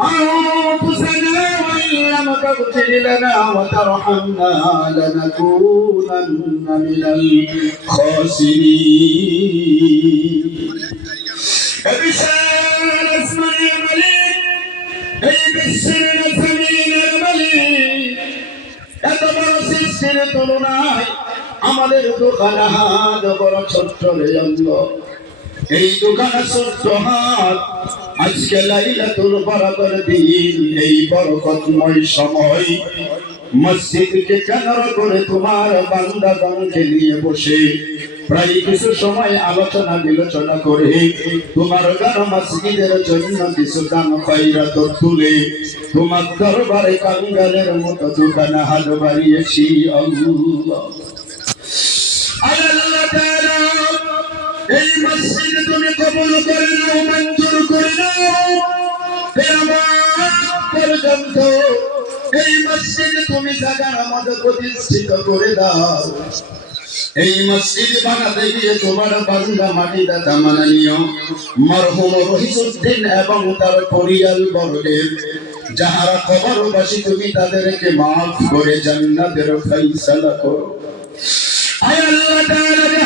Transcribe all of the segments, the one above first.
أنفسنا وإن لم تغفر لنا وترحمنا لنكونن من الخاسرين بشار اسمه الملك এই বিশ্বের জমিনের মালিক এত বড় সৃষ্টির তুলনায় আমাদের দোকান হাত বড় ছোট্ট রে আল্লাহ। এই দোকানে ছোট্ট হাত আজকে লাইলাতুল বরাবর দিন, এই বরকতময় সময়। মসজিদকে কেন্দ্র করে তোমার বান্দাগণকে নিয়ে বসে প্রায় কিছু সময় আলোচনা বিলোচনা করে তোমার গান মসজিদের জন্য কিছু গান খৈরাত তুলে তোমার দরবারে কাঙ্গালের মতো দোকান হাত বাড়িয়েছি এই মসজিদ তুমি কবুল করে নাও পর্যন্ত এই তুমি জায়গার মধ্যে প্রতিষ্ঠিত করে দাও। এই মসজিদ বানাতে গিয়ে তোমার বান্দা মাটি মাননীয় মরহুম রহিসুদ্দিন এবং তার পরিবার বর্গের যাহারা কবরবাসী, তুমি তাদেরকে মাফ করে জান্নাতের ফয়সালা করো। আয় আল্লাহ তাআলা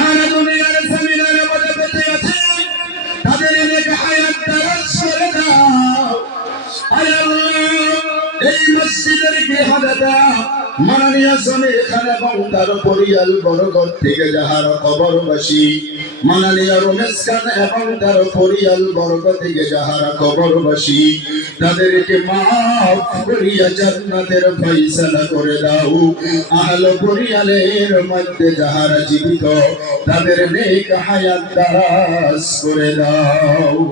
তার পরিয়াল থেকে যাহার তার পরিয়াল বর্গ থেকে যাহারা তাদেরকে করিয়া জান্নাতের ফয়সালা করে দাও। আহল পরিয়ালের মধ্যে যাহারা জীবিত, তাদের নেক হায়াত করে দাও।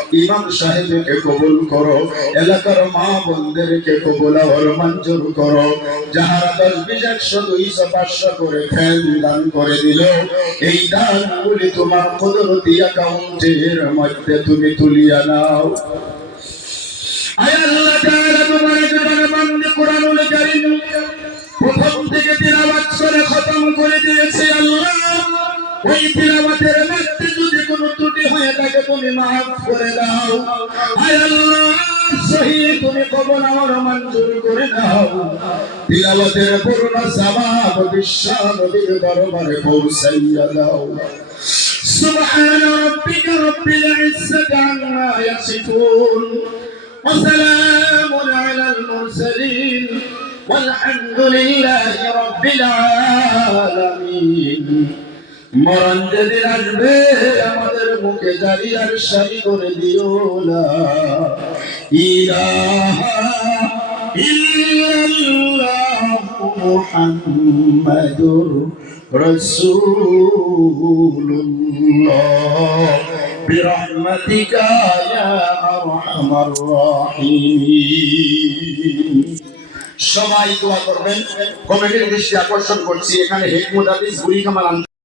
ইমাম সাহেবকে কবুল করো, এলাকার মা বোনদেরকে কবুল আর মঞ্জুর করো। যাহারা দশ বিশ একশো দুইশো পাঁচশো করে ফ্যান দান করে দিল, এই দানগুলি তোমার কুদরতি অ্যাকাউন্টের মধ্যে তুমি তুলিয়া নাও। আল্লাহ প্রথম থেকে করে খতম করে দিয়েছে আল্লাহ। ওই মধ্যে যদি কোনো তুমি মাফ করে দাও আয় আল্লাহ সহি তুমি কবর আমার মঞ্জুর করে দাও তিলাওয়াতের পূর্ণ সওয়াব বিশ্ব নবীর দরবারে পৌঁছাইয়া দাও سبحان ربك رب العزة عما يصفون وسلام على المرسلين والحمد لله رب العالمين মরণ যেদিন আমাদের মুখে দাঁড়িয়ে সারি করে দিও না। সবাই দোয়া করবেন। কমিটির দৃষ্টি আকর্ষণ করছি। এখানে হেকমুদ আদিস বুড়ি কামাল